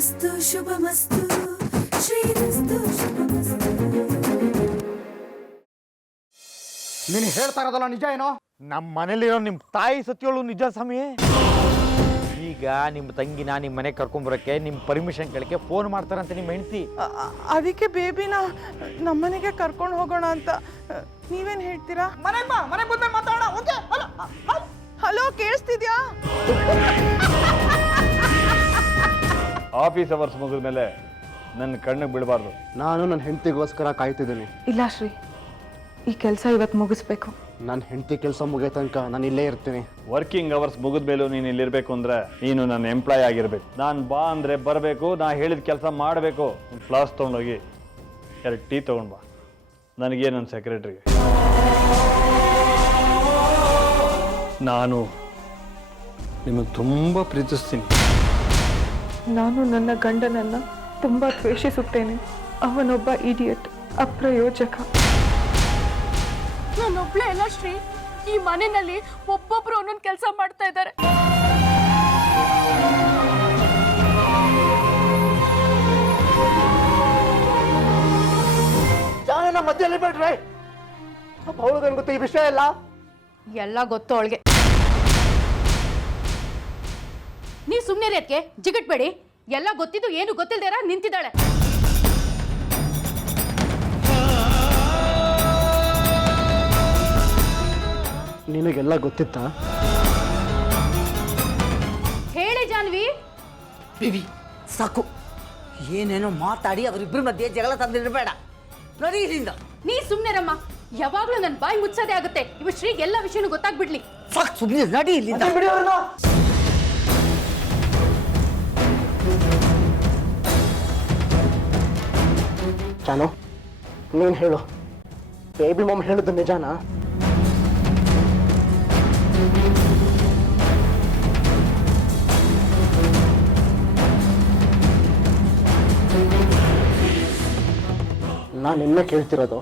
ಶ್ರೀರಸ್ತು ಶುಭಮಸ್ತು ಶ್ರೀರಸ್ತು ಶುಭಮಸ್ತು. ನೀನು ಹೇಳ್ತಾ ಇರೋದಲ್ಲ ನಿಜ ಏನೋ? ನಮ್ಮ ಮನೇಲಿರೋ ನಿಮ್ಮ ತಾಯಿ ಸತ್ಯೋಳು ನಿಜ ಸ್ವಾಮಿ. ಈಗ ನಿಮ್ಮ ತಂಗಿನ ನಿಮ್ಮ ಮನೆಗೆ ಕರ್ಕೊಂಬರೋಕ್ಕೆ ನಿಮ್ಮ ಪರ್ಮಿಷನ್ ಕೇಳಕ್ಕೆ ಫೋನ್ ಮಾಡ್ತಾರಂತೆ ನಿಮ್ಮ ಹೆಂಡತಿ. ಅದಕ್ಕೆ ಬೇಬಿನ ನಮ್ಮನೆಗೆ ಕರ್ಕೊಂಡು ಹೋಗೋಣ ಅಂತ ನೀವೇನು ಹೇಳ್ತೀರಾ? ಮನೆ ಬಂದ ಮಾತಾಡೋಣ. ಓಕೆ, ಹಲೋ, ಕೇಳಿಸ್ತಿದ್ಯಾ? ಆಫೀಸ್ ಅವರ್ಸ್ ಮುಗಿದ ಮೇಲೆ ನನ್ನ ಕಣ್ಣಿಗೆ ಬೀಳಬಾರ್ದು. ನಾನು ನನ್ನ ಹೆಂಡತಿಗೋಸ್ಕರ ಕಾಯ್ತಿದ್ದೀನಿ. ಇಲ್ಲ ಶ್ರೀ, ಈ ಕೆಲಸ ಇವತ್ತು ಮುಗಿಸ್ಬೇಕು. ನನ್ನ ಹೆಂಡತಿ ಕೆಲಸ ಮುಗಿಯ ತನಕ ನಾನು ಇಲ್ಲೇ ಇರ್ತೀನಿ. ವರ್ಕಿಂಗ್ ಅವರ್ಸ್ ಮುಗಿದ ಮೇಲೂ ನೀನು ಇಲ್ಲಿರ್ಬೇಕು ಅಂದ್ರೆ ನೀನು ನನ್ನ ಎಂಪ್ಲಾಯ್ ಆಗಿರ್ಬೇಕು. ನಾನು ಬಾ ಅಂದ್ರೆ ಬರಬೇಕು, ನಾ ಹೇಳಿದ ಕೆಲಸ ಮಾಡಬೇಕು. ಫ್ಲಾಸ್ ತೊಗೊಂಡೋಗಿ 2 ಟೀ ತೊಗೊಂಡು ಬಾ, ನನಗೆ ನನ್ನ ಸೆಕ್ರೆಟ್ರಿಗೆ. ನಾನು ನಿಮಗೆ ತುಂಬ ಪ್ರೀತಿಸ್ತೀನಿ. ನಾನು ನನ್ನ ಗಂಡನನ್ನ ತುಂಬಾ ದ್ವೇಷಿಸುತ್ತೇನೆ. ಅವನೊಬ್ಬ ಇಡಿಯಟ್, ಅಪ್ರಯೋಜಕ. ನಾನೊಬ್ಳೆ ಅಲ್ಲ ಶ್ರೀ, ಈ ಮನೆಯಲ್ಲಿ ಒಬ್ಬೊಬ್ರು ಒಂದೊಂದು ಕೆಲಸ ಮಾಡ್ತಾ ಇದ್ದಾರೆ. ಜಾನ ಮಧ್ಯದಲ್ಲಿ ಬೇಡ್ರಿ. ಅವಳಿಗೇನು ಗೊತ್ತು ಈ ವಿಷಯ ಎಲ್ಲ ಗೊತ್ತು ಅವಳಿಗೆ. ನೀವು ಸುಮ್ಮನೆ ಅದಕ್ಕೆ ಜಿಗಟ್ಬೇಡಿ. ಎಲ್ಲ ಗೊತ್ತಿದ್ದು ಏನು ಗೊತ್ತಿಲ್ದೇರ ನಿಂತಿದ್ದಾಳೆ. ನಿನಗೆಲ್ಲ ಗೊತ್ತಿತ್ತಾ? ಹೇಳಿ ಜಾನ್ವಿ. ಬೇಬಿ ಸಾಕು, ಏನೇನೋ ಮಾತಾಡಿ ಅವರಿಬ್ಬರ ಮಧ್ಯೆ ಜಗಳ ತಂದಿರಬೇಡ. ನಡಿ ಇಲ್ಲಿಂದ. ನೀ ಸುಮ್ಮನೆರಮ್ಮ, ಯಾವಾಗ್ಲೂ ನನ್ನ ಬಾಯಿ ಮುಚ್ಚೋದೇ ಆಗುತ್ತೆ. ಇವ ಶ್ರೀಗೆ ಎಲ್ಲ ವಿಷಯನೂ ಗೊತ್ತಾಗ್ಬಿಡ್ಲಿ. ಸಾಕು, ಸುಮ್ಮನೆ ನಡಿ ಇಲ್ಲಿಂದ. ಜಾನು, ನೀನು ಹೇಳು, ಬೇಬಿ ಮಮ್ ಹೇಳಿದ್ದು ನಿಜಾನಾ? ನಾನು ನಿನ್ನೆ ಕೇಳ್ತಿರೋದು,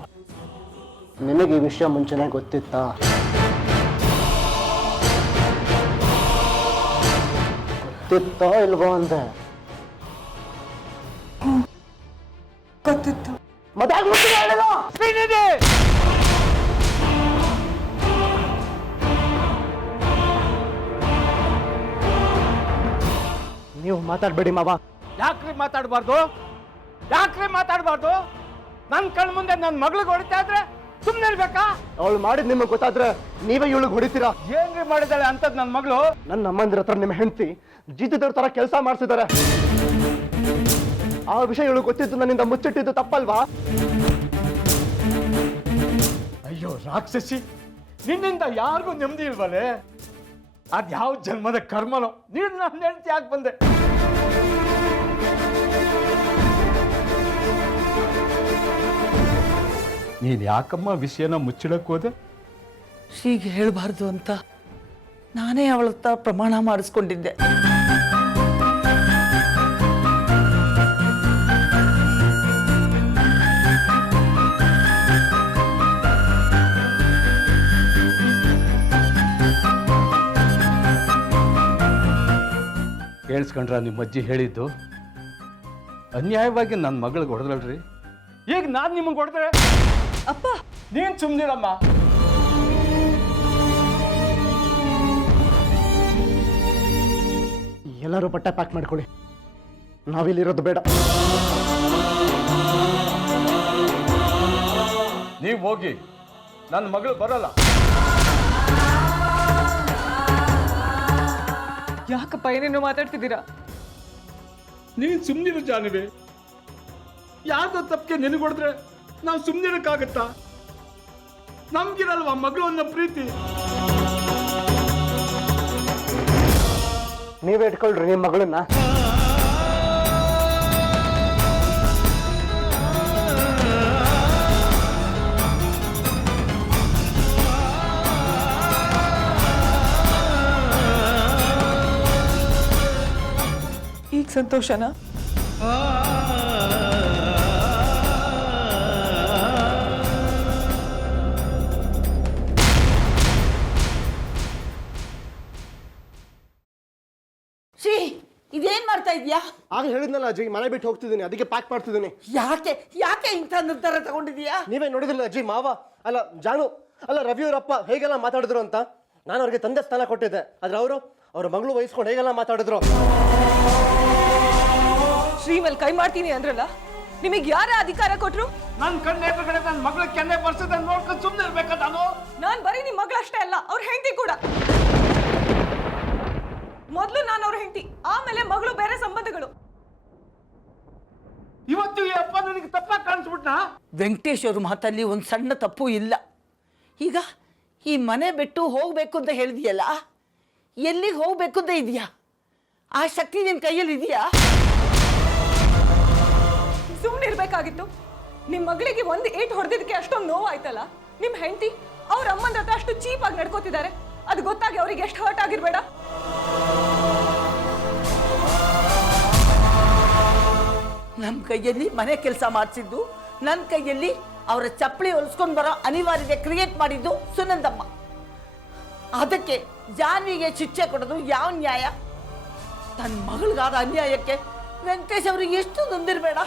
ನಿನಗೆ ಈ ವಿಷಯ ಮುಂಚೆನೇ ಗೊತ್ತಿತ್ತಾ? ಗೊತ್ತಿತ್ತೋ ಇಲ್ವೋ ಅಂದೆ. ಗೊತ್ತಿತ್ತು. ನೀವು ಮಾತಾಡ್ಬೇಡಿ ಮಾವ. ಯಾಕ್ರಿ ಮಾತಾಡಬಾರ್ದು? ನನ್ನ ಕಣ್ ಮುಂದೆ ನನ್ನ ಮಗಳಿಗೆ ಹೊಡಿತಾ ಇದ್ರೆ ಸುಮ್ಮನೆ ಇರ್ಬೇಕಾ? ಅವಳು ಮಾಡಿದ್ ನಿಮಗೆ ಗೊತ್ತಾದ್ರೆ ನೀವೇ ಇವಳಿಗೆ ಹೊಡಿತೀರಾ? ಏನ್ರಿ ಮಾಡಿದಾಳೆ ಅಂತದ್ ನನ್ನ ಮಗಳು? ನನ್ನ ಅಮ್ಮಂದಿರ ಹತ್ರ ನಿಮ್ಮ ಹೆಂಡತಿ ಜಿದ್ದಿದ್ರ ತರ ಕೆಲಸ ಮಾಡಿಸಿದ್ದಾರೆ. ಆ ವಿಷಯ ಇವಳು ಗೊತ್ತಿದ್ದು ನನ್ನಿಂದ ಮುಚ್ಚಿಟ್ಟಿದ್ದು ತಪ್ಪಲ್ವಾ? ಅಯ್ಯೋ ರಾಕ್ಷಸಿ, ನಿನ್ನಿಂದ ಯಾರಿಗೂ ನೆಮ್ಮದಿ ಇಲ್ವಲ್ಲೇ? ಅದ್ಯಾವ ಜನ್ಮದ ಕರ್ಮನೋ, ನೀನು ನನ್ನ ಹೆಂಡತಿ ಯಾಕೆ ಬಂದೆ? ನೀನ್ ಯಾಕಮ್ಮ ವಿಷಯನ ಮುಚ್ಚಿಡಕ್ ಹೋದೆ? ಹೀಗೆ ಹೇಳಬಾರ್ದು ಅಂತ ನಾನೇ ಅವಳ ಹತ್ರ ಪ್ರಮಾಣ ಮಾಡಿಸ್ಕೊಂಡಿದ್ದೆ. ಕೇಳಿಸ್ಕೊಂಡ್ರ ನಿಮ್ಮ ಅಜ್ಜಿ ಹೇಳಿದ್ದು? ಅನ್ಯಾಯವಾಗಿ ನನ್ನ ಮಗಳಿಗೆ ಹೊಡೆದ್ರಲ್ರಿ. ಈಗ ನಾನ್ ನಿಮಗೆ ಹೊಡೆದ್ರೆ ಅಪ್ಪ, ನೀನ್ ಸುಮ್ನಿರಮ್ಮ. ಎಲ್ಲರೂ ಬಟ್ಟೆ ಪ್ಯಾಕ್ ಮಾಡ್ಕೊಳ್ಳಿ, ನಾವಿಲ್ಲಿರೋದು ಬೇಡ. ನೀವು ಹೋಗಿ, ನನ್ನ ಮಗಳು ಬರಲ್ಲ. ಯಾಕಪ್ಪ ಏನೇನೋ ಮಾತಾಡ್ತಿದ್ದೀರಾ? ನೀನ್ ಸುಮ್ನಿರು ಜಾನುವೆ. ಯಾವ್ದೋ ತಪ್ಪಿಗೆ ನಿನಗೆ ಹೊಡೆದ್ರೆ ನಾವು ಸುಮ್ನಿರಕ್ಕಾಗತ್ತಾ? ನಮ್ಗಿರಲ್ವಾ ಮಗಳು ಅನ್ನೋ ಪ್ರೀತಿ? ನೀವೇ ಇಟ್ಕೊಳ್ರಿ ನಿಮ್ಮ ಮಗಳನ್ನ. ಈಗ ಸಂತೋಷನಾ? ಇದೇನ್ ಮಾಡ್ತಾ ಇದೀಯ? ಇದೀಯಾ? ಆಗ ಹೇಳಿದ್ನಲ್ಲ ಅಜ್ಜಿ, ಮನೆ ಬಿಟ್ಟು ಹೋಗ್ತಿದ್ದೀನಿ, ಅದಕ್ಕೆ ಪ್ಯಾಕ್ ಮಾಡ್ತಿದ್ದೀನಿ. ಯಾಕೆ ಯಾಕೆ ಇಂಥ ನಿರ್ಧಾರ ತಗೊಂಡಿದೀಯಾ? ನೀವೇ ನೋಡಿದ್ರಲ್ಲ ಅಜ್ಜಿ, ಮಾವ ಅಲ್ಲ ಜಾನು ಅಲ್ಲ ರವಿಯವರಪ್ಪ ಹೇಗೆಲ್ಲ ಮಾತಾಡಿದ್ರು ಅಂತ. ನಾನು ಅವ್ರಿಗೆ ತಂದೆ ಸ್ಥಾನ ಕೊಟ್ಟಿದ್ದೆ, ಆದ್ರೆ ಅವರು ಅವ್ರ ಮಗಳು ವಹಿಸ್ಕೊಂಡು ಹೇಗೆಲ್ಲ ಮಾತಾಡಿದ್ರು. ಶ್ರೀಮಲ್ ಕೈ ಮಾಡ್ತೀನಿ ಅಂದ್ರಲ್ಲ, ನಿಮಗೆ ಯಾರ ಅಧಿಕಾರ ಕೊಟ್ರು? ನನ್ನ ಕಣ್ಣೆ ಎದುರುಗಡೆ ನನ್ನ ಮಗಳ ಕೆನ್ನೆ ಬರ್ಸದ ನೋಡ್ಕೊಂಡು ಸುಮ್ಮನೆ ಇರ್ಬೇಕಾ ನಾನು? ನಾನ್ ಬರೀ ನಿಮ್ ಮಗಳಷ್ಟೇ ಅಲ್ಲ, ಅವ್ರ ಹೆಂಡತಿ ಕೂಡ. ಮೊದ್ಲು ನಾನು ಅವ್ರ ಹೆಂಡತಿ, ಆಮೇಲೆ ಮಗಳು, ಬೇರೆ ಸಂಬಂಧಗಳು. ಇವತ್ತು ಈ ಅಪ್ಪ ನನಗೆ ತಪ್ಪಾಗಿ ಕಾಣಿಸ್ಬಿಟ್ನಾ? ವೆಂಕಟೇಶ್ ಅವ್ರ ಮಾತಲ್ಲಿ ಒಂದು ಸಣ್ಣ ತಪ್ಪು ಇಲ್ಲ. ಈಗ ಈ ಮನೆ ಬಿಟ್ಟು ಹೋಗ್ಬೇಕು ಅಂತ ಹೇಳಿದೆಯಲ್ಲ, ಎಲ್ಲಿಗೆ ಹೋಗ್ಬೇಕು ಅಂತ ಇದೆಯಾ? ಆ ಶಕ್ತಿ ನಿನ್ನ ಕೈಯಲ್ಲಿ ಇದೆಯಾ? ಸುಮ್ಮನೆ ಇರ್ಬೇಕಾಗಿತ್ತು. ನಿಮ್ ಮಗಳಿಗೆ ಒಂದು ಏಟ್ ಹೊಡೆದಿದ್ದಕ್ಕೆ ಅಷ್ಟೊಂದು ನೋವು ಆಯ್ತಲ್ಲ. ನಿಮ್ ಹೆಂಡತಿ ಅವ್ರ ಅಮ್ಮನ ಹತ್ರ ಅಷ್ಟು ಚೀಪ್ ಆಗಿ ನಡ್ಕೋತಿದ್ದಾರೆ, ಅದು ಗೊತ್ತಾಗಿ ಅವ್ರಿಗೆ ಎಷ್ಟು ಹರ್ಟ್ ಆಗಿರ್ಬೇಡ. ನಮ್ಮ ಕೈಯಲ್ಲಿ ಮನೆ ಕೆಲಸ ಮಾಡಿಸಿದ್ದು, ನನ್ನ ಕೈಯಲ್ಲಿ ಅವರ ಚಪ್ಪಲಿ ಹೊಲಿಸ್ಕೊಂಡು ಬರೋ ಅನಿವಾರ್ಯತೆ ಕ್ರಿಯೇಟ್ ಮಾಡಿದ್ದು ಸುನಂದಮ್ಮ. ಅದಕ್ಕೆ ಜಾನ್ವಿಗೆ ಶಿಕ್ಷೆ ಕೊಡೋದು ಯಾವ ನ್ಯಾಯ? ತನ್ನ ಮಗಳಿಗಾದ ಅನ್ಯಾಯಕ್ಕೆ ವೆಂಕಟೇಶ್ ಅವರಿಗೆ ಎಷ್ಟು ನೊಂದಿರಬೇಡ.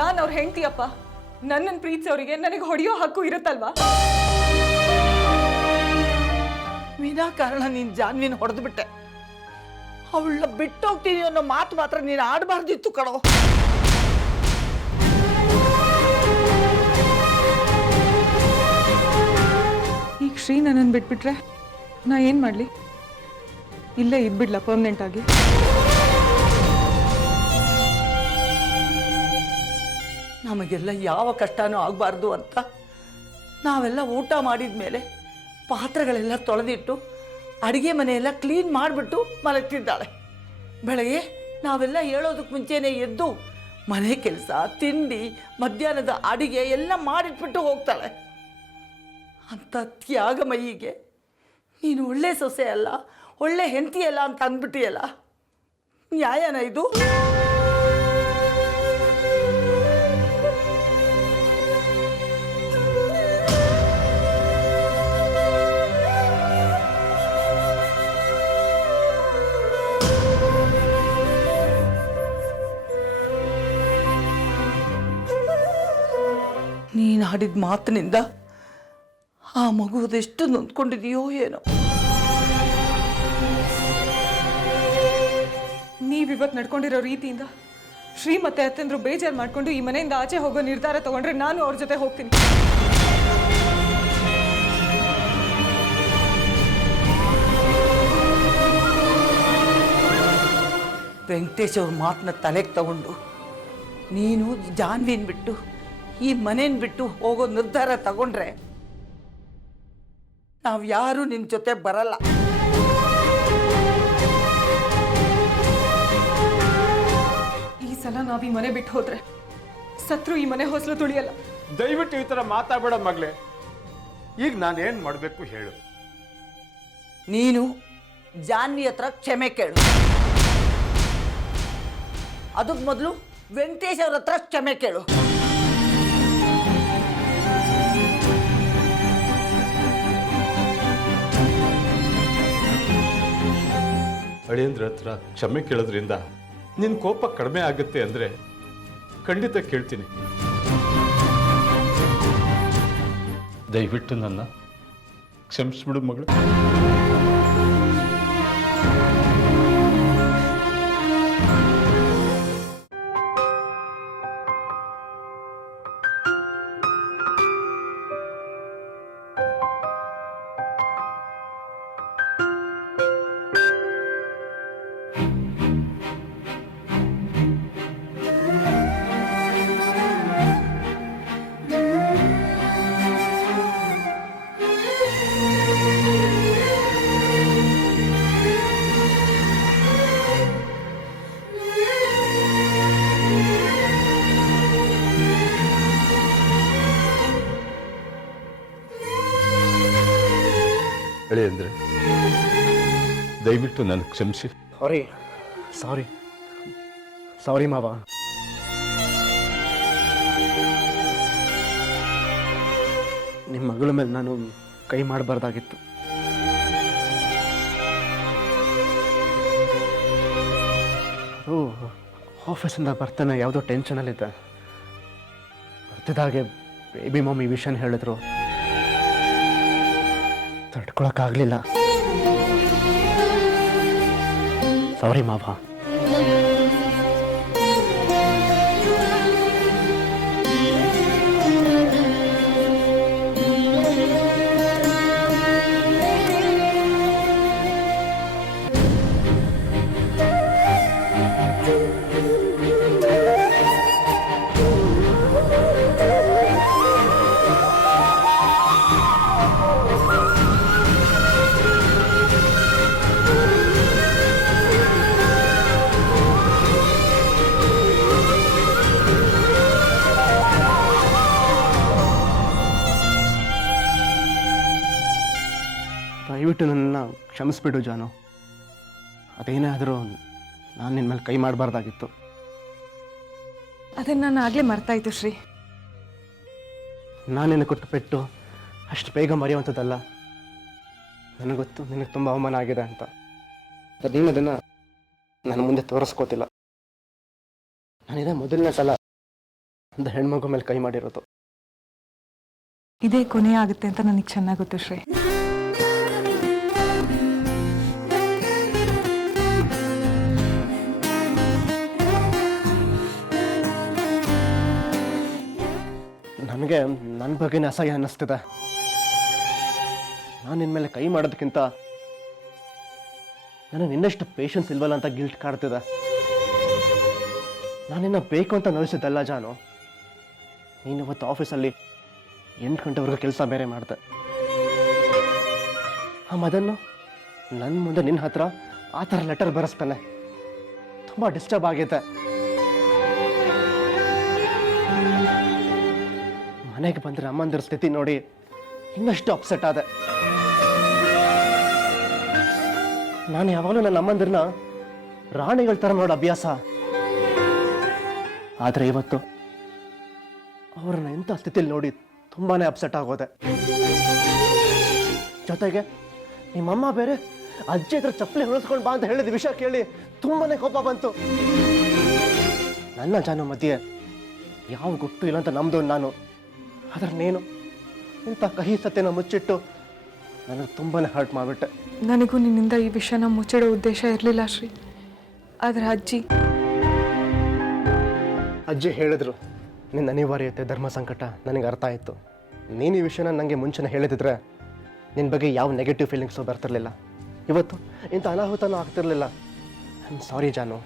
ನಾನು ಅವ್ರ ಹೆಂಡತಿಯಪ್ಪ, ನನ್ನನ್ನು ಪ್ರೀತಿಸೋರಿಗೆ ನನಗೆ ಹೊಡೆಯೋ ಹಕ್ಕು ಇರುತ್ತಲ್ವಾ? ವಿನಾಕಾರಣ ನೀನು ಜಾನ್ವಿನ ಹೊಡೆದು ಬಿಟ್ಟೆ. ಅವಳ ಬಿಟ್ಟೋಗ್ತೀನಿ ಅನ್ನೋ ಮಾತು ಮಾತ್ರ ನೀನು ಆಡಬಾರ್ದಿತ್ತು ಕಣೋ. ಈಗ ಶ್ರೀ ನನ್ನನ್ನು ಬಿಟ್ಬಿಟ್ರೆ ನಾ ಏನು ಮಾಡಲಿ? ಇಲ್ಲೇ ಇದ್ಬಿಡ್ಲಾ ಪರ್ಮನೆಂಟ್ ಆಗಿ? ನಮಗೆಲ್ಲ ಯಾವ ಕಷ್ಟನೂ ಆಗಬಾರ್ದು ಅಂತ ನಾವೆಲ್ಲ ಊಟ ಮಾಡಿದ ಮೇಲೆ ಪಾತ್ರೆಗಳೆಲ್ಲ ತೊಳೆದಿಟ್ಟು ಅಡುಗೆ ಮನೆಯೆಲ್ಲ ಕ್ಲೀನ್ ಮಾಡಿಬಿಟ್ಟು ಮಲಗ್ತಿದ್ದಾಳೆ. ಬೆಳಗ್ಗೆ ನಾವೆಲ್ಲ ಹೇಳೋದಕ್ಕೆ ಮುಂಚೆನೇ ಎದ್ದು ಮನೆ ಕೆಲಸ, ತಿಂಡಿ, ಮಧ್ಯಾಹ್ನದ ಅಡುಗೆ ಎಲ್ಲ ಮಾಡಿಟ್ಬಿಟ್ಟು ಹೋಗ್ತಾಳೆ. ಅಂಥ ತ್ಯಾಗಮಯಿಗೆ ನೀನು ಒಳ್ಳೆ ಸೊಸೆ ಅಲ್ಲ, ಒಳ್ಳೆ ಹೆಂಡತಿ ಅಲ್ಲ ಅಂತ ಅಂದ್ಬಿಟ್ಟಿಯಲ್ಲ, ನ್ಯಾಯನ ಇದು? ನೀನು ಆಡಿದ ಮಾತಿನಿಂದ ಆ ಮಗು ಅದೆಷ್ಟು ನೊಂದ್ಕೊಂಡಿದೆಯೋ ಏನೋ. ನೀವಿವತ್ತು ನಡ್ಕೊಂಡಿರೋ ರೀತಿಯಿಂದ ಶ್ರೀ ಮತ್ತೆ ಅತ್ತೆಂದ್ರು ಬೇಜಾರು ಮಾಡ್ಕೊಂಡು ಈ ಮನೆಯಿಂದ ಆಚೆ ಹೋಗೋ ನಿರ್ಧಾರ ತಗೊಂಡ್ರೆ ನಾನು ಅವ್ರ ಜೊತೆ ಹೋಗ್ತೀನಿ. ವೆಂಕಟೇಶ್ ಅವ್ರ ಮಾತನ್ನ ತಲೆಗೆ ತಗೊಂಡು ನೀನು ಜಾನ್ವಿನ್ ಬಿಟ್ಟು ಈ ಮನೇನ ಬಿಟ್ಟು ಹೋಗೋ ನಿರ್ಧಾರ ತಗೊಂಡ್ರೆ ನಾವು ಯಾರೂ ನಿನ್ನ ಜೊತೆ ಬರಲ್ಲ. ಈ ಸಲ ನಾವ್ ಈ ಮನೆ ಬಿಟ್ಟು ಹೋದ್ರೆ ಸತ್ರು ಈ ಮನೆ ಹೊಸಲು ತುಳಿಯಲ್ಲ. ದಯವಿಟ್ಟು ಈ ಥರ ಮಾತಾಡಬೇಡ ಮಗಳೇ. ಈಗ ನಾನೇನು ಮಾಡಬೇಕು ಹೇಳು? ನೀನು ಜಾನ್ವಿ ಹತ್ರ ಕ್ಷಮೆ ಕೇಳು. ಅದಕ್ಕೆ ಮೊದಲು ವೆಂಕಟೇಶ್ ಅವ್ರ ಹತ್ರ ಕ್ಷಮೆ ಕೇಳು. ಅಳಿಯಂದ್ರ ಹತ್ರ ಕ್ಷಮೆ ಕೇಳೋದ್ರಿಂದ ನಿನ್ನ ಕೋಪ ಕಡಿಮೆ ಆಗುತ್ತೆ ಅಂದರೆ ಖಂಡಿತ ಕೇಳ್ತೀನಿ. ದಯವಿಟ್ಟು ನನ್ನ ಕ್ಷಮಿಸ್ಬಿಡು ಮಗಳು. ಅಳಿಯಂದ್ರೆ ದಯವಿಟ್ಟು ನನ್ನ ಕ್ಷಮಿಸಿ. ಸಾರಿ ಮಾವ. ನಿಮ್ಮ ಮಗಳ ಮೇಲೆ ನಾನು ಕೈ ಮಾಡಬಾರ್ದಾಗಿತ್ತು. ಆಫೀಸಿಂದ ಬರ್ತಾನೆ ಯಾವುದೋ ಟೆನ್ಷನಲ್ಲಿದ್ದೆ. ಬರ್ತಿದ್ದಾಗೆ ಬೇಬಿ ಮಮ್ಮಿ ವಿಷಯನ ಹೇಳಿದ್ರು. ತಡ್ಕೊಳಕ್ಕಾಗಲಿಲ್ಲ. ಸಾರಿ ಮಾವ. ದಯವಿಟ್ಟು ನನ್ನನ್ನು ಕ್ಷಮಿಸ್ಬಿಡು ಜಾನು. ಅದೇನೇ ಆದರೂ ನಾನು ನಿನ್ನ ಮೇಲೆ ಕೈ ಮಾಡಬಾರ್ದಾಗಿತ್ತು. ಅದನ್ನು ನಾನು ಆಗಲೇ ಮರ್ತಾಯಿತ್ತು ಶ್ರೀ. ನಾನು ನಿನಗೆ ಕೊಟ್ಟು ಪೆಟ್ಟು ಅಷ್ಟು ಬೇಗ ಮರೆಯುವಂಥದ್ದಲ್ಲ. ನನಗೊತ್ತು ನಿನಗೆ ತುಂಬ ಅವಮಾನ ಆಗಿದೆ ಅಂತ. ನೀನು ಅದನ್ನು ನನ್ನ ಮುಂದೆ ತೋರಿಸ್ಕೋತಿಲ್ಲ. ನಾನಿದೆ ಮೊದಲನೇ ಸಲ ಒಂದು ಹೆಣ್ಮಗು ಮೇಲೆ ಕೈ ಮಾಡಿರೋದು. ಇದೇ ಕೊನೆ ಆಗುತ್ತೆ ಅಂತ ನನಗೆ ಚೆನ್ನಾಗಿ ಗೊತ್ತು ಶ್ರೀ. ನನಗೆ ನನ್ನ ಬಗ್ಗೆನೇ ಅಸಹ್ಯ ಅನ್ನಿಸ್ತಿದೆ. ನಾನು ನಿನ್ನ ಮೇಲೆ ಕೈ ಮಾಡೋದಕ್ಕಿಂತ ನನಗೆ ನಿನ್ನಷ್ಟು ಪೇಷನ್ಸ್ ಇಲ್ವಲ್ಲ ಅಂತ ಗಿಲ್ಟ್ ಕಾಡ್ತಿದೆ. ನಾನಿನ್ನ ಬೇಕು ಅಂತ ನೋಯಿಸಿದ್ದಲ್ಲ ಜಾನು. ನೀನು ಇವತ್ತು ಆಫೀಸಲ್ಲಿ 8 ಗಂಟೆವರೆಗೂ ಕೆಲಸ ಬೇರೆ ಮಾಡಿದೆ. ಅದನ್ನು ನನ್ನ ಮುಂದೆ ನಿನ್ನ ಹತ್ರ ಆ ಥರ ಲೆಟರ್ ಬರೆಸ್ತಾನೆ. ತುಂಬ ಡಿಸ್ಟರ್ಬ್ ಆಗಿದೆ. ಮನೆಗೆ ಬಂದರೆ ಅಮ್ಮಂದಿರ ಸ್ಥಿತಿ ನೋಡಿ ಇನ್ನಷ್ಟು ಅಪ್ಸೆಟ್ ಆದೆ. ನಾನು ಯಾವಾಗಲೂ ನನ್ನ ಅಮ್ಮಂದಿರನ್ನ ರಾಣಿಗಳ ಥರ ನೋಡೋ ಅಭ್ಯಾಸ. ಆದರೆ ಇವತ್ತು ಅವ್ರನ್ನ ಎಂಥ ಸ್ಥಿತಿಲಿ ನೋಡಿ ತುಂಬಾ ಅಪ್ಸೆಟ್ ಆಗೋದೆ. ಜೊತೆಗೆ ನಿಮ್ಮಮ್ಮ ಬೇರೆ ಅಜ್ಜಿ ಹತ್ರ ಚಪ್ಪಲಿ ಹೊಲಿಸ್ಕೊಂಡು ಬಾ ಅಂತ ಹೇಳಿದ ವಿಷಯ ಕೇಳಿ ತುಂಬಾ ಕೋಪ ಬಂತು. ನನ್ನ ಜಾನು ಮಧ್ಯೆ ಯಾವ ಗುಟ್ಟು ಇಲ್ಲ ಅಂತ ನಮ್ದು ನಾನು. ಆದರೆ ನೀನು ಇಂಥ ಕಹಿ ಸತ್ಯನ ಮುಚ್ಚಿಟ್ಟು ನನಗೆ ತುಂಬಾ ಹರ್ಟ್ ಮಾಡಿಬಿಟ್ಟೆ. ನನಗೂ ನಿನ್ನಿಂದ ಈ ವಿಷಯನ ಮುಚ್ಚಿಡೋ ಉದ್ದೇಶ ಇರಲಿಲ್ಲ ಶ್ರೀ. ಆದರೆ ಅಜ್ಜಿ ಹೇಳಿದ್ರು, ನಿನ್ನ ಅನಿವಾರ್ಯತೆ ಧರ್ಮ ಸಂಕಟ ನನಗೆ ಅರ್ಥ ಆಯಿತು. ನೀನು ಈ ವಿಷಯನ ನನಗೆ ಮುಂಚೆನೇ ಹೇಳಿದಿದ್ರೆ ನಿನ್ನ ಬಗ್ಗೆ ಯಾವ ನೆಗೆಟಿವ್ ಫೀಲಿಂಗ್ಸು ಬರ್ತಿರ್ಲಿಲ್ಲ. ಇವತ್ತು ಇಂಥ ಅನಾಹುತನೂ ಆಗ್ತಿರ್ಲಿಲ್ಲ. ಐ ಆಮ್ ಸಾರಿ ಜಾನು.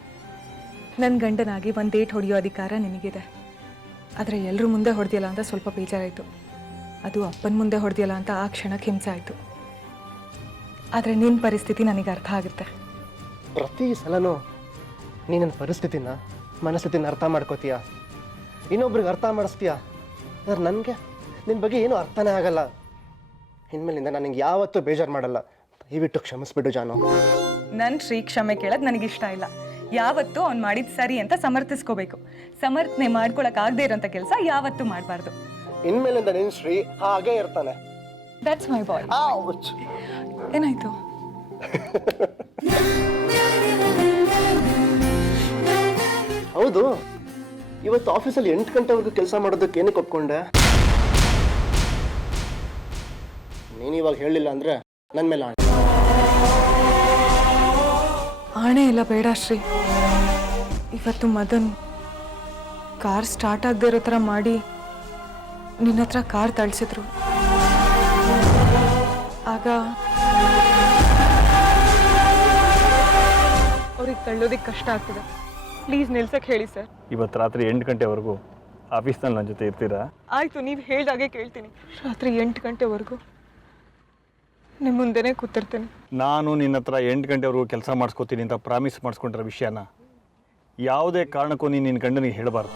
ನನ್ನ ಗಂಡನಾಗಿ ಒಂದು ಡೇಟ್ ಹೊಡೆಯೋ ಅಧಿಕಾರ ನಿನಗಿದೆ. ಆದರೆ ಎಲ್ಲರೂ ಮುಂದೆ ಹೊಡೆದಿಲ್ಲ ಅಂತ ಸ್ವಲ್ಪ ಬೇಜಾರಾಯಿತು. ಅದು ಅಪ್ಪನ ಮುಂದೆ ಹೊಡೆದಿಲ್ಲ ಅಂತ ಆ ಕ್ಷಣಕ್ಕೆ ಹಿಂಸೆ ಆಯಿತು. ಆದರೆ ನಿನ್ನ ಪರಿಸ್ಥಿತಿ ನನಗೆ ಅರ್ಥ ಆಗುತ್ತೆ. ಪ್ರತಿ ಸಲನೂ ನೀನು ನನ್ನ ಪರಿಸ್ಥಿತಿನ ಮನಸ್ಥಿತಿನ ಅರ್ಥ ಮಾಡ್ಕೋತೀಯ, ಇನ್ನೊಬ್ರಿಗೆ ಅರ್ಥ ಮಾಡಿಸ್ತೀಯ. ಆದರೆ ನನಗೆ ನಿನ್ನ ಬಗ್ಗೆ ಏನೂ ಅರ್ಥನೇ ಆಗಲ್ಲ. ಇನ್ಮೇಲಿಂದ ನನಗೆ ಯಾವತ್ತೂ ಬೇಜಾರು ಮಾಡಲ್ಲ. ದಯವಿಟ್ಟು ಕ್ಷಮಿಸ್ಬಿಡು ಜಾನು. ನನ್ನ ಶ್ರೀ ಕ್ಷಮೆ ಕೇಳೋದು ನನಗಿಷ್ಟ ಇಲ್ಲ. ಯಾವತ್ತೂ ಅವ್ನು ಮಾಡಿದ್ದು ಸರಿ ಅಂತ ಸಮರ್ಥಿಸ್ಕೋಬೇಕು. ಸಮರ್ಥನೆ ಮಾಡ್ಕೊಳಕ್ಕಾಗದೇ ಇರೋಂಥ ಕೆಲಸ ಯಾವತ್ತೂ ಮಾಡಬಾರ್ದು. ಇನ್ಮೇಲಿಂದ ನಿನ್ನ ಶ್ರೀ ಹಾಗೇ ಇರ್ತಾನೆ. ದಟ್ಸ್ ಮೈ ಬಾಯ್. ಏನಾಯ್ತು? ಹೌದು, ಇವತ್ತು ಆಫೀಸಲ್ಲಿ 8 ಗಂಟೆವರೆಗೂ ಕೆಲಸ ಮಾಡೋದಕ್ಕೆ ಏನಕ್ಕೆ ಒಪ್ಕೊಂಡೆ? ನೀನು ಇವಾಗ ಹೇಳಿಲ್ಲ ಅಂದರೆ ನನ್ನ ಮೇಲೆ ಆಣೆ. ಆಣೆ ಇಲ್ಲ, ಬೇಡ ಶ್ರೀ. ಇವತ್ತು ಮದನ್ ಕಾರ್ ಸ್ಟಾರ್ಟ್ ಆಗದೆ ಇರೋ ಥರ ಮಾಡಿ ನಿನ್ನ ಹತ್ರ ಕಾರ್ ತಳಿಸಿದ್ರು. ಆಗ ಅವ್ರಿಗೆ ತಳ್ಳೋದಕ್ಕೆ ಕಷ್ಟ ಆಗ್ತದೆ. ಪ್ಲೀಸ್ ನಿಲ್ಸಕ್ಕೆ ಹೇಳಿ ಸರ್. ಇವತ್ತು ರಾತ್ರಿ 8 ಗಂಟೆವರೆಗೂ ಆಫೀಸ್ನಲ್ಲಿ ನನ್ನ ಜೊತೆ ಇರ್ತೀರಾ? ಆಯಿತು, ನೀವು ಹೇಳ್ದಾಗೆ ಕೇಳ್ತೀನಿ. ರಾತ್ರಿ 8 ಗಂಟೆವರೆಗೂ ನಿಮ್ಮ ಮುಂದೆನೇ ಕೂತಿರ್ತೇನೆ. ನಾನು ನಿನ್ನ ಹತ್ರ 8 ಗಂಟೆವರೆಗೂ ಕೆಲಸ ಮಾಡಿಸ್ಕೋತೀನಿ ಅಂತ ಪ್ರಾಮಿಸ್ ಮಾಡಿಸ್ಕೊಂಡಿರೋ ವಿಷಯನ ಯಾವುದೇ ಕಾರಣಕ್ಕೂ ನೀನು ನಿನ್ನ ಗಂಡನಿಗೆ ಹೇಳಬಾರ್ದು.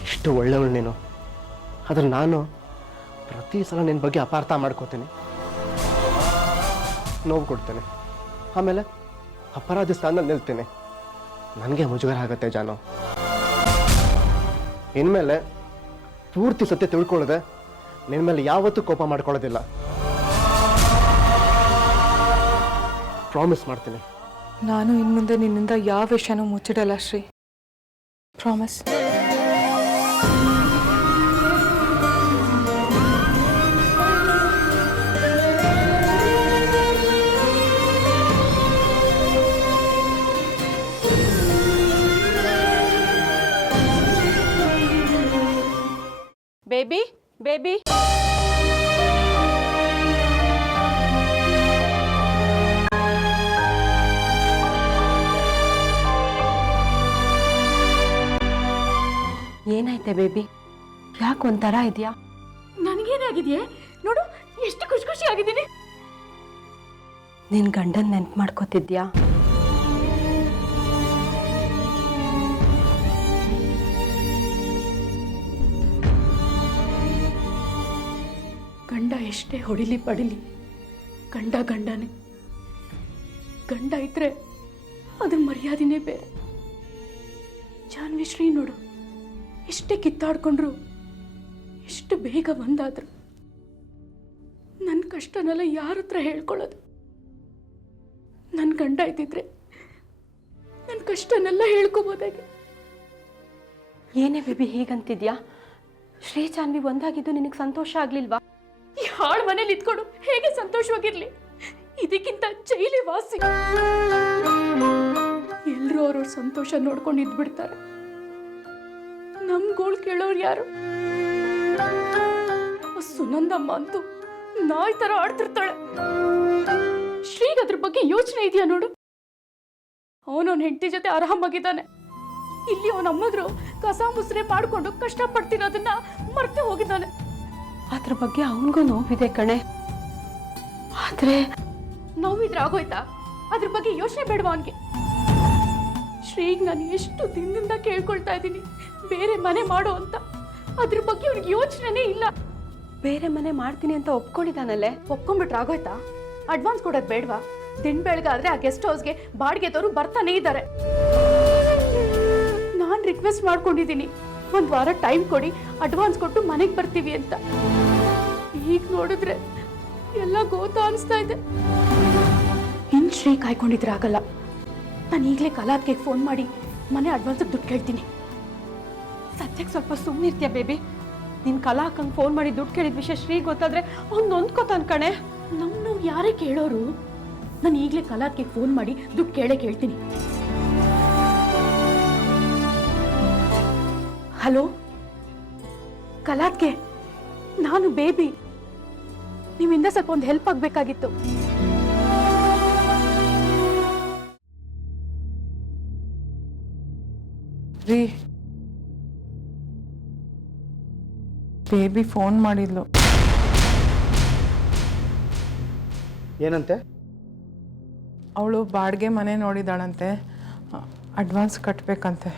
ಎಷ್ಟು ಒಳ್ಳೆಯವಳು ನೀನು. ಆದರೆ ನಾನು ಪ್ರತಿ ಸಲ ನಿನ್ನ ಬಗ್ಗೆ ಅಪಾರ್ಥ ಮಾಡ್ಕೋತೀನಿ, ನೋವು ಕೊಡ್ತೇನೆ, ಆಮೇಲೆ ಅಪರಾಧಿ ಸ್ಥಾನದಲ್ಲಿ ನಿಲ್ತೀನಿ. ನನಗೆ ಮುಜುಗರ ಆಗುತ್ತೆ ಜಾನು. ಇನ್ಮೇಲೆ ಪೂರ್ತಿ ಸತ್ಯ ತಿಳ್ಕೊಳ್ಳದೆ ನಿನ್ನ ಮೇಲೆ ಯಾವತ್ತೂ ಕೋಪ ಮಾಡ್ಕೊಳ್ಳೋದಿಲ್ಲ. ಪ್ರಾಮಿಸ್ ಮಾಡ್ತೀನಿ. ನಾನು ಇನ್ನು ಮುಂದೆ ನಿನ್ನಿಂದ ಯಾವ ವಿಷಯನೂ ಮುಚ್ಚಿಡಲ್ಲ ಶ್ರೀ. ಪ್ರಾಮಿಸ್. ಬೇಬಿ ಬೇಬಿ ಏನಾಯ್ತೆ ಬೇಬಿ? ಯಾಕೆ ಒಂಥರ ಇದೆಯಾ? ನನಗೇನಾಗಿದೆಯೇ ನೋಡು, ಎಷ್ಟು ಖುಷಿ ಖುಷಿ ಆಗಿದ್ದೀನಿ. ನಿನ್ ಗಂಡನ್ ನೆನ್ಪು ಮಾಡ್ಕೋತಿದ್ಯಾ? ಗಂಡ ಎಷ್ಟೇ ಹೊಡಿಲಿ ಪಡಿಲಿ, ಗಂಡ ಗಂಡನೇ. ಗಂಡ ಇದ್ರೆ ಅದ್ರ ಮರ್ಯಾದೆನೇ ಬೇರೆ. ಜಾನ್ವಿ ಶ್ರೀ ನೋಡು, ಎಷ್ಟೇ ಕಿತ್ತಾಡ್ಕೊಂಡ್ರು, ಎಷ್ಟು ಬೇಗ ಒಂದಾದ್ರು. ನನ್ನ ಕಷ್ಟನೆಲ್ಲ ಯಾರ ಹತ್ರ ಹೇಳ್ಕೊಳ್ಳೋದು? ನನ್ನ ಗಂಡ ಇದ್ದಿದ್ರೆ ನನ್ನ ಕಷ್ಟನೆಲ್ಲ ಹೇಳ್ಕೊಬೋದಾಗಿ. ಏನೇ ಬೇಬಿ ಹೀಗಂತಿದ್ಯಾ? ಶ್ರೀ ಜಾನ್ವಿ ಒಂದಾಗಿದ್ದು ನಿನಗೆ ಸಂತೋಷ ಆಗ್ಲಿಲ್ವಾ? ಈ ಹಾಳು ಮನೇಲಿ ಇದ್ಕೊಂಡು ಹೇಗೆ ಸಂತೋಷವಾಗಿರ್ಲಿ? ಇದಕ್ಕಿಂತ ಜೈಲಿ ವಾಸಿ. ಎಲ್ಲರೂ ಅವ್ರವ್ರ ಸಂತೋಷ ನೋಡ್ಕೊಂಡು ಇದ್ಬಿಡ್ತಾರೆ. ನಮ್ ಗೋಳ್ ಕೇಳೋರು ಯಾರು? ಸುನಂದಮ್ಮ ಅಂತೂ ನಾಯಿ ತರ ಆಡ್ತಿರ್ತಾಳೆ. ಶ್ರೀಗ್ ಅದ್ರ ಬಗ್ಗೆ ಯೋಚನೆ ಇದೆಯಾ ನೋಡು? ಅವನವನ್ ಹೆಂಡತಿ ಜೊತೆ ಆರಾಮಾಗಿದ್ದಾನೆ. ಇಲ್ಲಿ ಅವನ ಅಮ್ಮದ್ರು ಕಸ ಮುಸ್ರೆ ಮಾಡ್ಕೊಂಡು ಕಷ್ಟಪಡ್ತಿರೋದನ್ನ ಮರ್ತೆ ಹೋಗಿದ್ದಾನೆ. ಅದ್ರ ಬಗ್ಗೆ ಅವನಿಗೂ ನೋವಿದೆ ಕಣೆ. ಆದ್ರೆ ನೋವಿದ್ರೆ ಆಗೋಯ್ತಾ? ಅದ್ರ ಬಗ್ಗೆ ಯೋಚನೆ ಬೇಡವಾ ಅವನ್ಗೆ? ಶ್ರೀಗ್ ನಾನು ಎಷ್ಟು ದಿನದಿಂದ ಕೇಳ್ಕೊಳ್ತಾ ಇದ್ದೀನಿ ಬೇರೆ ಮನೆ ಮಾಡು ಅಂತ. ಅದ್ರ ಬಗ್ಗೆ ಅವ್ನಿಗೆ ಯೋಚನೆನೇ ಇಲ್ಲ. ಬೇರೆ ಮನೆ ಮಾಡ್ತೀನಿ ಅಂತ ಒಪ್ಕೊಂಡಿದ್ದಾನಲ್ಲೇ. ಒಪ್ಕೊಂಡ್ಬಿಟ್ರೆ ಆಗೋಯ್ತಾ? ಅಡ್ವಾನ್ಸ್ ಕೊಡೋದು ಬೇಡವಾ? ದಿನ ಬೆಳಗಾದ್ರೆ ಆ ಗೆಸ್ಟ್ ಹೌಸ್ಗೆ ಬಾಡಿಗೆದವರು ಬರ್ತಾನೆ ಇದ್ದಾರೆ. ನಾನು ರಿಕ್ವೆಸ್ಟ್ ಮಾಡ್ಕೊಂಡಿದ್ದೀನಿ, ಒಂದು ವಾರ ಟೈಮ್ ಕೊಡಿ, ಅಡ್ವಾನ್ಸ್ ಕೊಟ್ಟು ಮನೆಗೆ ಬರ್ತೀವಿ ಅಂತ. ಈಗ ನೋಡಿದ್ರೆ ಎಲ್ಲ ಗೋತಾ ಅನಿಸ್ತಾ ಇದೆ. ಇನ್ ಶ್ರೀ ಕಾಯ್ಕೊಂಡಿದ್ರೆ ಆಗಲ್ಲ. ನಾನು ಈಗಲೇ ಕಲಾತ್ಗೆ ಫೋನ್ ಮಾಡಿ ಮನೆ ಅಡ್ವಾನ್ಸ್ ದುಡ್ಡು ಕೇಳ್ತೀನಿ. ಸದ್ಯಕ್ಕೆ ಸ್ವಲ್ಪ ಸುಮ್ಮನಿರ್ತೀಯ ಬೇಬಿ? ನಿನ್ ಕಲಾ ಅಕ್ಕಂಗೆ ಫೋನ್ ಮಾಡಿ ದುಡ್ಡು ಕೇಳಿದ ವಿಷಯ ಶ್ರೀ ಗೊತ್ತಾದ್ರೆ ಅವ್ನು ನೊಂದ್ಕೋತಾನ ಕಣೆ. ನಾವು ಯಾರೇ ಕೇಳೋರು? ನಾನು ಈಗಲೇ ಕಲಾತ್ಗೆ ಫೋನ್ ಮಾಡಿ ದುಡ್ಡು ಕೇಳ್ತೀನಿ. ಹಲೋ ಕಲಾತ್ಗೆ, ನಾನು ಬೇಬಿ. ನಿಮ್ಮಿಂದ ಸ್ವಲ್ಪ ಒಂದು ಹೆಲ್ಪ್ ಆಗಬೇಕಾಗಿತ್ತು. ರೀ, ಬೇಬಿ ಫೋನ್ ಮಾಡಿದ್ಲು. ಏನಂತೆ? ಅವಳು ಬಾಡಿಗೆ ಮನೆ ನೋಡಿದಾಳಂತೆ, ಅಡ್ವಾನ್ಸ್ ಕಟ್ಟಬೇಕಂತೆ.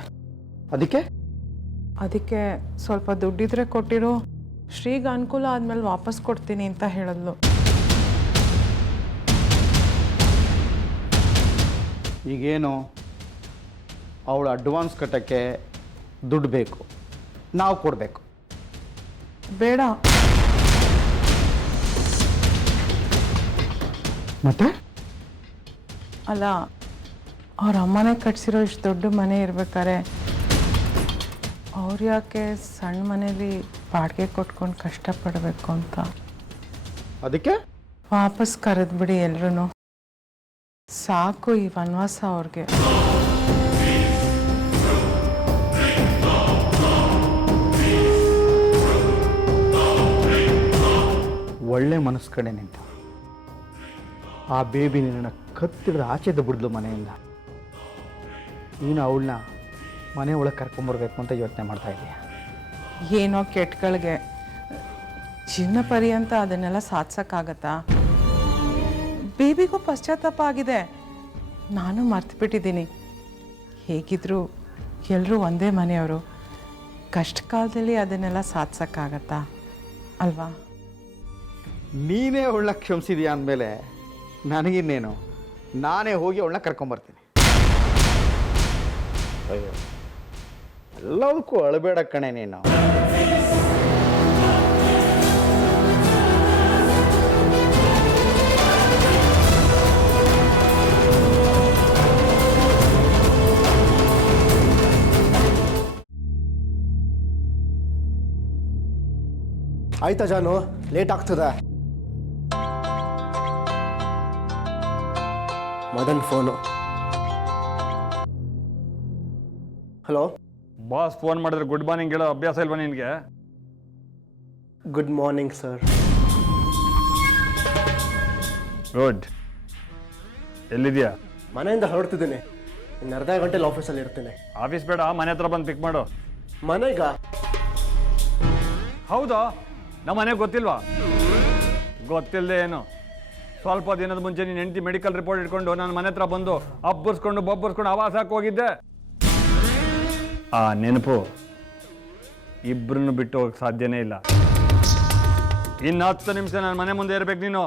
ಅದಕ್ಕೆ ಸ್ವಲ್ಪ ದುಡ್ಡಿದ್ರೆ ಕೊಟ್ಟಿರು, ಶ್ರೀಗೆ ಅನುಕೂಲ ಆದ್ಮೇಲೆ ವಾಪಸ್ ಕೊಡ್ತೀನಿ ಅಂತ ಹೇಳಿದ್ಲು. ಈಗೇನು ಅವಳು ಅಡ್ವಾನ್ಸ್ ಕಟ್ಟೋಕ್ಕೆ ದುಡ್ಡು ಬೇಕು, ನಾವು ಕೊಡಬೇಕು. ಬೇಡ. ಮತ್ತೆ ಅಲ್ಲ, ಅವ್ರ ಅಮ್ಮನೇ ಕಟ್ಸಿರೋ ಇಷ್ಟು ದೊಡ್ಡ ಮನೆ ಇರ್ಬೇಕಾರೆ ಅವ್ರು ಯಾಕೆ ಸಣ್ಣ ಮನೇಲಿ ಬಾಡಿಗೆ ಕೊಟ್ಕೊಂಡು ಕಷ್ಟಪಡಬೇಕು ಅಂತ. ಅದಕ್ಕೆ ವಾಪಸ್ ಕರೆದ್ಬಿಡಿ ಎಲ್ರೂ. ಸಾಕು ಈ ವನವಾಸ ಅವ್ರಿಗೆ. ಒಳ್ಳೆ ಮನಸ್ಸು ಕಡೆ ನಿಂತು ಆ ಬೇಬಿ ನಿನ್ನ ಕತ್ತಿಡ್ದು ಆಚೆದು ಬಿಡ್ಲು ಮನೆಯಿಂದ. ನೀನು ಅವಳನ್ನ ಮನೆ ಒಳಗೆ ಕರ್ಕೊಂಬರ್ಬೇಕು ಅಂತ ಯೋಚನೆ ಮಾಡ್ತಾ ಇದೀಯ. ಏನೋ ಕೆಟ್ಟಗಳಿಗೆ ಜೀವನ ಪರ್ಯಂತ ಅದನ್ನೆಲ್ಲ ಸಾಧಿಸೋಕ್ಕಾಗತ್ತಾ? ಬೇಬಿಗೂ ಪಶ್ಚಾತ್ತಾಪ ಆಗಿದೆ, ನಾನು ಮರ್ತು ಹೇಗಿದ್ರು ಎಲ್ಲರೂ ಒಂದೇ ಮನೆಯವರು. ಕಷ್ಟ ಕಾಲದಲ್ಲಿ ಅದನ್ನೆಲ್ಲ ಸಾಧಿಸೋಕ್ಕಾಗತ್ತಾ ಅಲ್ವಾ? ನೀನೇ ಅವಳನ್ನ ಕ್ಷಮಿಸಿದೀಯ ಅಂದಮೇಲೆ ನನಗಿನ್ನೇನು, ನಾನೇ ಹೋಗಿ ಅವಳನ್ನ ಕರ್ಕೊಂಬರ್ತೀನಿ. ಅಯ್ಯೋ, ಎಲ್ಲದಕ್ಕೂ ಅಳಬೇಡ ಕಣೆ ನೀನು. ಆಯ್ತಾ ಜಾನು, ಲೇಟ್ ಆಗ್ತದೆ. Madan phone. Hello. Boss phone ಮಾಡಿದ್ರೆ ಗುಡ್ ಮಾರ್ನಿಂಗ್ ಹೇಳೋ ಅಭ್ಯಾಸ ಇಲ್ವಾ ನಿನಗೆ? Good morning sir. ಗುಡ್. ಎಲ್ಲಿದೆಯಾ? ಮನೆಯಿಂದ ಹೊರಡ್ತಿದ್ದೀನಿ. ಇನ್ನು ಅರ್ಧ ಗಂಟೆಲಿ ಆಫೀಸಲ್ಲಿ ಇರ್ತೀನಿ. ಆಫೀಸ್ ಬೇಡ, ಮನೆ ಹತ್ರ ಬಂದು ಪಿಕ್ ಮಾಡು. ಮನೆಗ? ಹೌದಾ? ನಮ್ಮ ಮನೆಗೆ ಗೊತ್ತಿಲ್ವಾ? ಗೊತ್ತಿಲ್ಲದೆ ಏನು, ಸ್ವಲ್ಪ ದಿನದ ಮುಂಚೆ ನೀನು ಹೆಂಡತಿ ಮೆಡಿಕಲ್ ರಿಪೋರ್ಟ್ ಇಟ್ಕೊಂಡು ನನ್ನ ಮನೆ ಹತ್ರ ಬಂದು ಬೊಬ್ಬರ್ಸ್ಕೊಂಡು ಆವಾಸಕ್ಕೆ ಹೋಗಿದ್ದೆ. ಆ ನೆನಪು ಇಬ್ಬರನ್ನು ಬಿಟ್ಟು ಹೋಗಕ್ಕೆ ಸಾಧ್ಯನೇ ಇಲ್ಲ. ಇನ್ನು 10 ನಿಮಿಷ ನನ್ನ ಮನೆ ಮುಂದೆ ಇರ್ಬೇಕು ನೀನು.